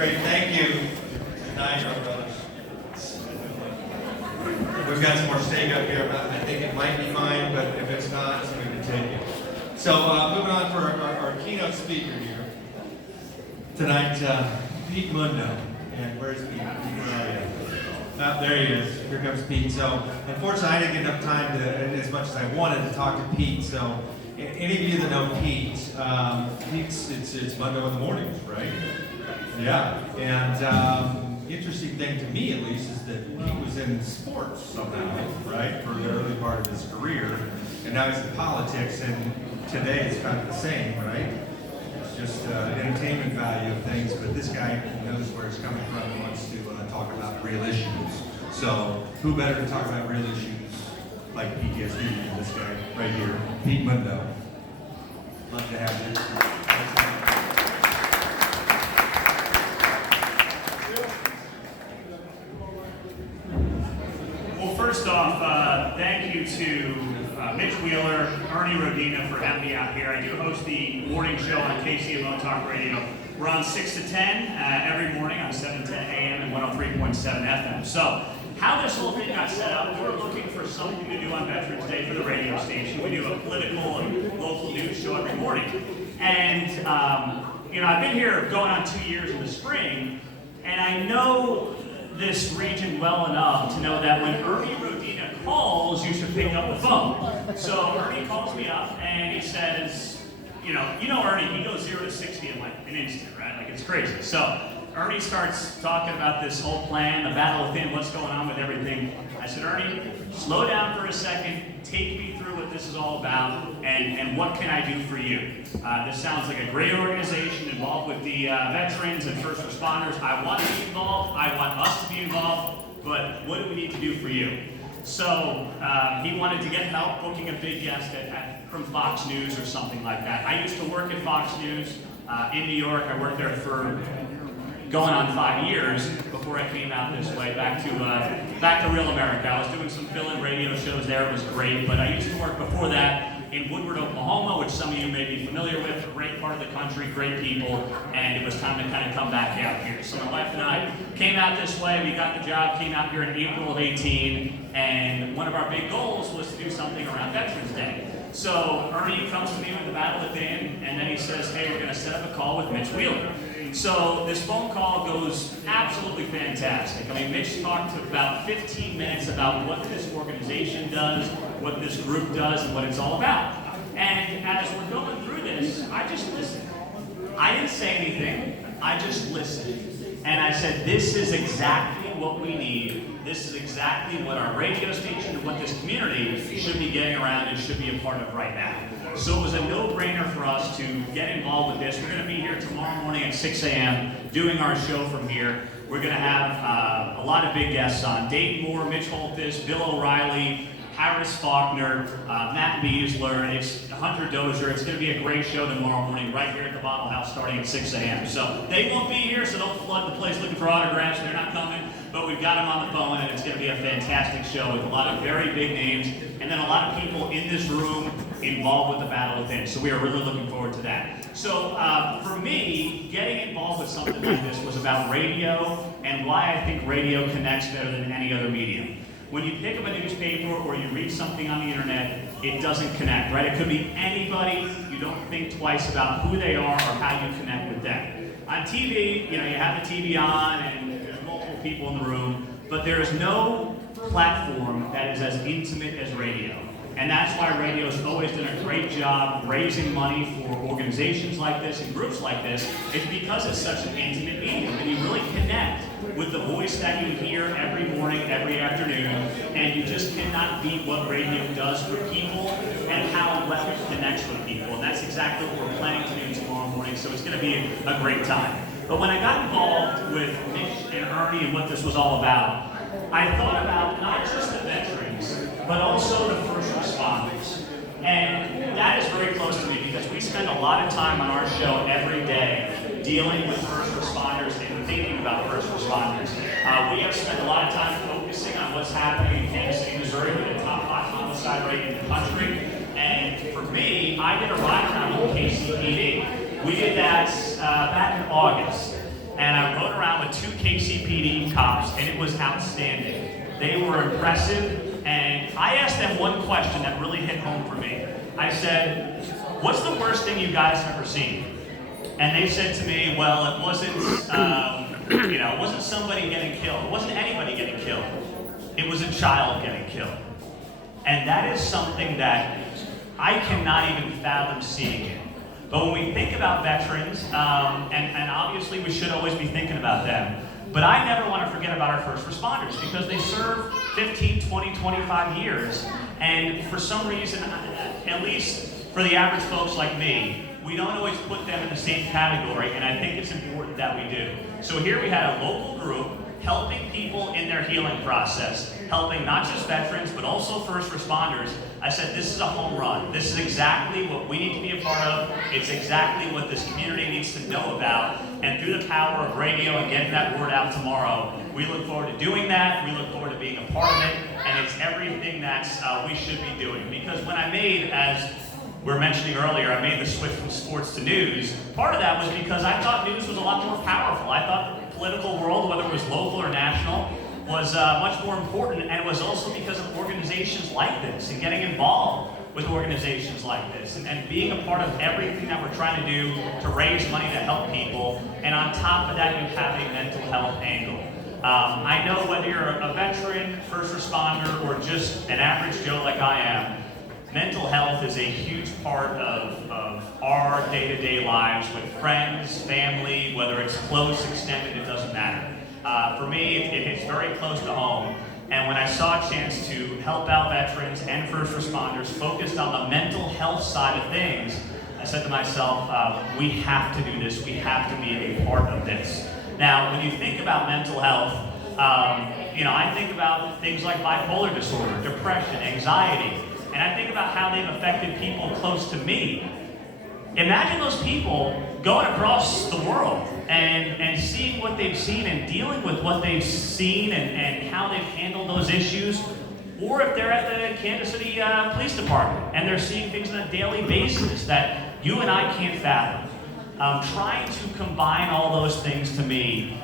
Great, thank you. Good night, brothers. We've got some more steak up here, but I think it might be mine, but if it's not, we can take it. So moving on for our keynote speaker here tonight, Pete Mundo. And where's Pete? There he is. Here comes Pete. So unfortunately, I didn't get enough time to, as much as I wanted, to talk to Pete. So any of you that know Pete, Pete's it's Mundo in the mornings, right? Yeah. And interesting thing to me, at least, is that Pete was in sports somehow, right, for the early part of his career, and now he's in politics, and today it's kind of the same, right? It's just entertainment value of things, but this guy knows where it's coming from and wants to talk about real issues. So who better to talk about real issues like PTSD than this guy right here, Pete Mundo. Love to have you. Well, first off, thank you to Mitch Wheeler, Ernie Rodina for having me out here. I do host the morning show on KCMO Talk Radio. We're on 6 to 10 every morning on 7 to 10 a.m. and 103.7 FM. So, how this whole thing got set up, we were looking for something to do on Veterans Day for the radio station. We do a political and local news show every morning. And, I've been here going on 2 years in the spring, and I know this region well enough to know that when Ernie Rodina calls, you should pick up the phone. So Ernie calls me up and he says, you know Ernie, he goes 0 to 60 in like an instant, right? Like it's crazy. So Ernie starts talking about this whole plan, the Battle Within, what's going on with everything. I said, Ernie, slow down for a second, take me through what this is all about, and what can I do for you? This sounds like a great organization involved with the veterans and first responders. I want to be involved, I want us to be involved, but what do we need to do for you? So he wanted to get help booking a big guest from Fox News or something like that. I used to work at Fox News in New York. I worked there for going on 5 years before I came out this way, back to Real America. I was doing some fill-in radio shows there. It was great, but I used to work before that in Woodward, Oklahoma, which some of you may be familiar with. A great part of the country, great people, and it was time to kind of come back out here. So my wife and I came out this way. We got the job, came out here in April of 18, and one of our big goals was to do something around Veterans Day. So Ernie comes to me with the Battle Within, and then he says, hey, we're going to set up a call with Mitch Wheeler. So this phone call goes absolutely fantastic. I mean, Mitch talked for about 15 minutes about what this organization does, what this group does, and what it's all about. And as we're going through this, I just listened. I didn't say anything, I just listened. And I said, this is exactly what we need. This is exactly what our radio station and what this community should be getting around and should be a part of right now. So it was a no-brainer for us to get involved with this. We're going to be here tomorrow morning at 6 a.m. doing our show from here. We're going to have a lot of big guests on. Dayton Moore, Mitch Holtis, Bill O'Reilly, Harris Faulkner, Matt Beasler, it's Hunter Dozier. It's going to be a great show tomorrow morning right here at the Bottle House starting at 6 a.m. So they won't be here, so don't flood the place looking for autographs. They're not coming, but we've got them on the phone, and it's going to be a fantastic show with a lot of very big names, and then a lot of people in this room involved with the Battle Within. So we are really looking forward to that. So for me, getting involved with something like this was about radio and why I think radio connects better than any other medium. When you pick up a newspaper or you read something on the internet, it doesn't connect, right? It could be anybody. You don't think twice about who they are or how you connect with them. On TV, you have the TV on and there's multiple people in the room, but there is no platform that is as intimate as radio. And that's why radio has always done a great job raising money for organizations like this and groups like this. It's because it's such an intimate medium, and you really connect with the voice that you hear every morning, every afternoon, and you just cannot beat what radio does for people and how well it connects with people. And that's exactly what we're planning to do tomorrow morning, so it's going to be a great time. But when I got involved with Mitch and Ernie and what this was all about, I thought about not just the veterans, but also the first responders. And that is very close to me because we spend a lot of time on our show every day dealing with first responders and thinking about first responders. We have spent a lot of time focusing on what's happening in Kansas City, Missouri, with the top 5 homicide rate in the country. And for me, I did a ride around with KCPD. We did that back in August. And I rode KCPD cops, and it was outstanding. They were impressive, and I asked them one question that really hit home for me. I said, what's the worst thing you guys have ever seen? And they said to me, well, it wasn't, it wasn't somebody getting killed. It wasn't anybody getting killed. It was a child getting killed. And that is something that I cannot even fathom seeing it. But when we think about veterans, and obviously we should always be thinking about them, but I never want to forget about our first responders because they serve 15, 20, 25 years. And for some reason, at least for the average folks like me, we don't always put them in the same category, and I think it's important that we do. So here we had a local group helping people in their healing process, helping not just veterans, but also first responders. I said, this is a home run. This is exactly what we need to be a part of. It's exactly what this community needs to know about. And through the power of radio and getting that word out tomorrow, we look forward to doing that. We look forward to being a part of it. And it's everything that we should be doing. Because when I made, as we were mentioning earlier, I made the switch from sports to news. Part of that was because I thought news was a lot more powerful. I thought the political world, whether it was local or national, was much more important, and it was also because of organizations like this and getting involved with organizations like this and being a part of everything that we're trying to do to raise money to help people. And on top of that, you have a mental health angle. I know whether you're a veteran, first responder, or just an average Joe like I am, mental health is a huge part of our day-to-day lives with friends, family, whether it's close, extended, it doesn't matter. For me, it hits very close to home. And when I saw a chance to help out veterans and first responders focused on the mental health side of things, I said to myself, we have to do this. We have to be a part of this. Now, when you think about mental health, I think about things like bipolar disorder, depression, anxiety, and I think about how they've affected people close to me. Imagine those people going across the world and seeing what they've seen and dealing with what they've seen and how they've handled those issues. Or if they're at the Kansas City Police Department and they're seeing things on a daily basis that you and I can't fathom. Trying to combine all those things to me,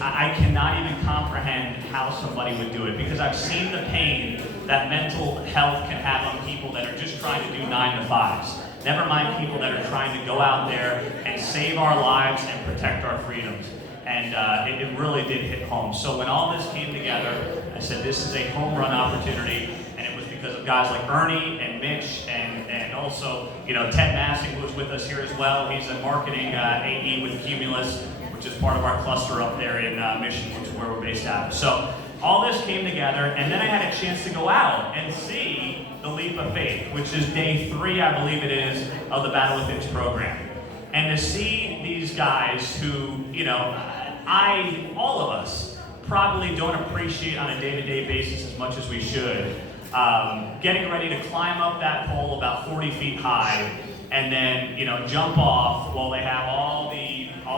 I cannot even comprehend how somebody would do it because I've seen the pain that mental health can have on people that are just trying to do 9 to 5s. Never mind people that are trying to go out there and save our lives and protect our freedoms. And it really did hit home. So when all this came together, I said this is a home run opportunity, and it was because of guys like Ernie and Mitch and also Ted Massing, who was with us here as well. He's a marketing AE with Cumulus, which is part of our cluster up there in Mission, which is where we're based out of. So all this came together, and then I had a chance to go out and see the Leap of Faith, which is day 3, I believe it is, of the Battle Within program. And to see these guys who, all of us, probably don't appreciate on a day-to-day basis as much as we should, getting ready to climb up that pole about 40 feet high, and then, jump off while they have all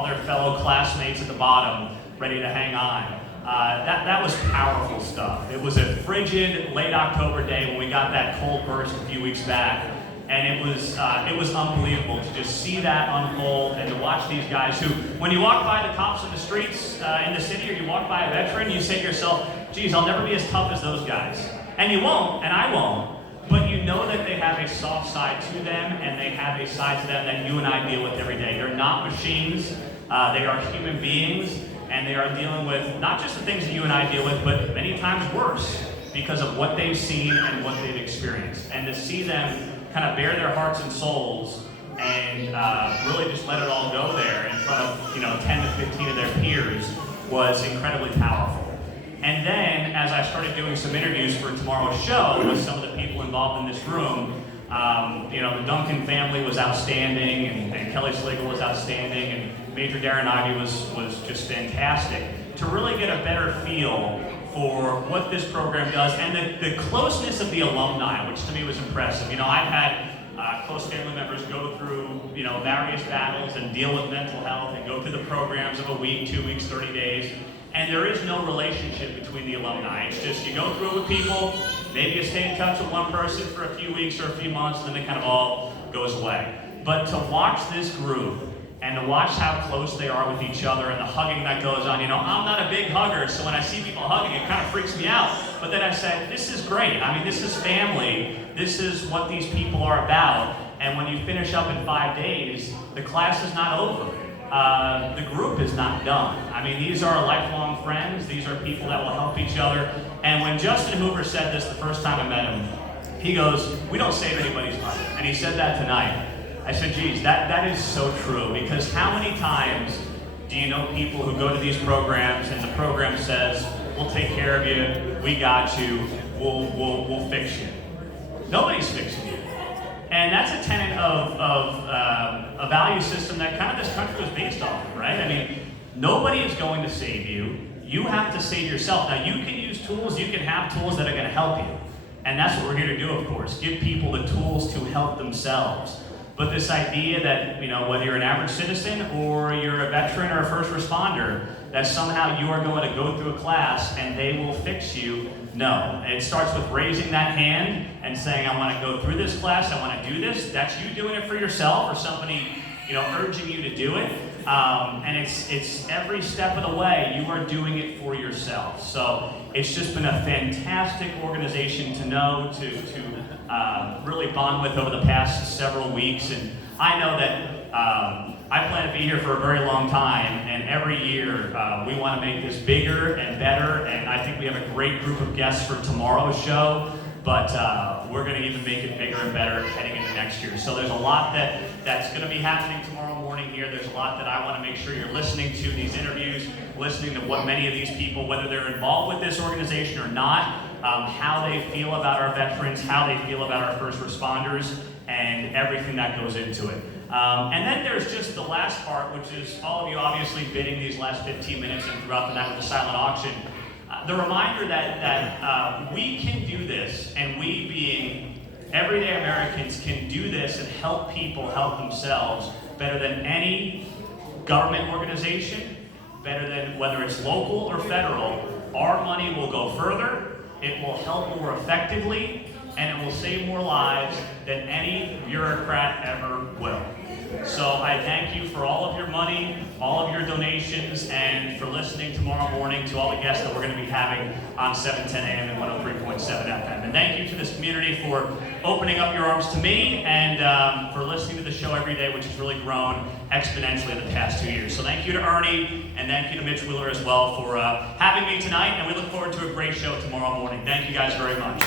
their fellow classmates at the bottom ready to hang on. That was powerful stuff. It was a frigid late October day when we got that cold burst a few weeks back, and it was unbelievable to just see that unfold and to watch these guys who, when you walk by the cops in the streets in the city, or you walk by a veteran, you say to yourself, geez, I'll never be as tough as those guys. And you won't, and I won't, but you know that they have a soft side to them, and they have a side to them that you and I deal with every day. They're not machines, they are human beings, and they are dealing with not just the things that you and I deal with, but many times worse because of what they've seen and what they've experienced. And to see them kind of bare their hearts and souls and really just let it all go there in front of 10 to 15 of their peers was incredibly powerful. And then as I started doing some interviews for tomorrow's show with some of the people involved in this room, the Duncan family was outstanding, and Kelly Slagle was outstanding, and Major Darren Ivey was just fantastic. To really get a better feel for what this program does and the closeness of the alumni, which to me was impressive. I've had close family members go through various battles and deal with mental health and go through the programs of a week, 2 weeks, 30 days. And there is no relationship between the alumni. It's just you go through it with people, maybe you stay in touch with one person for a few weeks or a few months, and then it kind of all goes away. But to watch this group and to watch how close they are with each other and the hugging that goes on. You know, I'm not a big hugger, so when I see people hugging, it kind of freaks me out. But then I said, this is great. I mean, this is family. This is what these people are about. And when you finish up in 5 days, the class is not over. The group is not done. I mean, these are lifelong friends. These are people that will help each other. And when Justin Hoover said this the first time I met him, he goes, we don't save anybody's money. And he said that tonight. I said, geez, that is so true, because how many times do you know people who go to these programs and the program says, we'll take care of you, we got you, we'll fix you. Nobody's fixing you. And that's a tenet of a value system that kind of this country was based off of, right? I mean, nobody is going to save you. You have to save yourself. Now, you can use tools, you can have tools that are going to help you. And that's what we're here to do, of course, give people the tools to help themselves. But this idea that, you know, whether you're an average citizen or you're a veteran or a first responder, that somehow you are going to go through a class and they will fix you, no. It starts with raising that hand and saying, I want to go through this class, I want to do this. That's you doing it for yourself or somebody, you know, urging you to do it. And it's every step of the way, you are doing it for yourself. So it's just been a fantastic organization to know, to really bond with over the past several weeks. And I know that I plan to be here for a very long time, and every year we want to make this bigger and better, and I think we have a great group of guests for tomorrow's show, but we're going to even make it bigger and better heading into next year. So there's a lot that's going to be happening tomorrow morning here. There's a lot that I want to make sure you're listening to these interviews, listening to what many of these people, whether they're involved with this organization or not, how they feel about our veterans, how they feel about our first responders, and everything that goes into it. And then there's just the last part, which is all of you obviously bidding these last 15 minutes and throughout the night with the silent auction. The reminder that we can do this, and we being everyday Americans can do this and help people help themselves better than any government organization, better than whether it's local or federal. Our money will go further, it will help more effectively, and it will save more lives than any bureaucrat ever will. So I thank you for all of your money, all of your donations, and for listening tomorrow morning to all the guests that we're going to be having on 710 AM and 103.7 FM. And thank you to this community for opening up your arms to me and for listening to the show every day, which has really grown exponentially in the past 2 years. So thank you to Ernie, and thank you to Mitch Wheeler as well for having me tonight, and we look forward to a great show tomorrow morning. Thank you guys very much.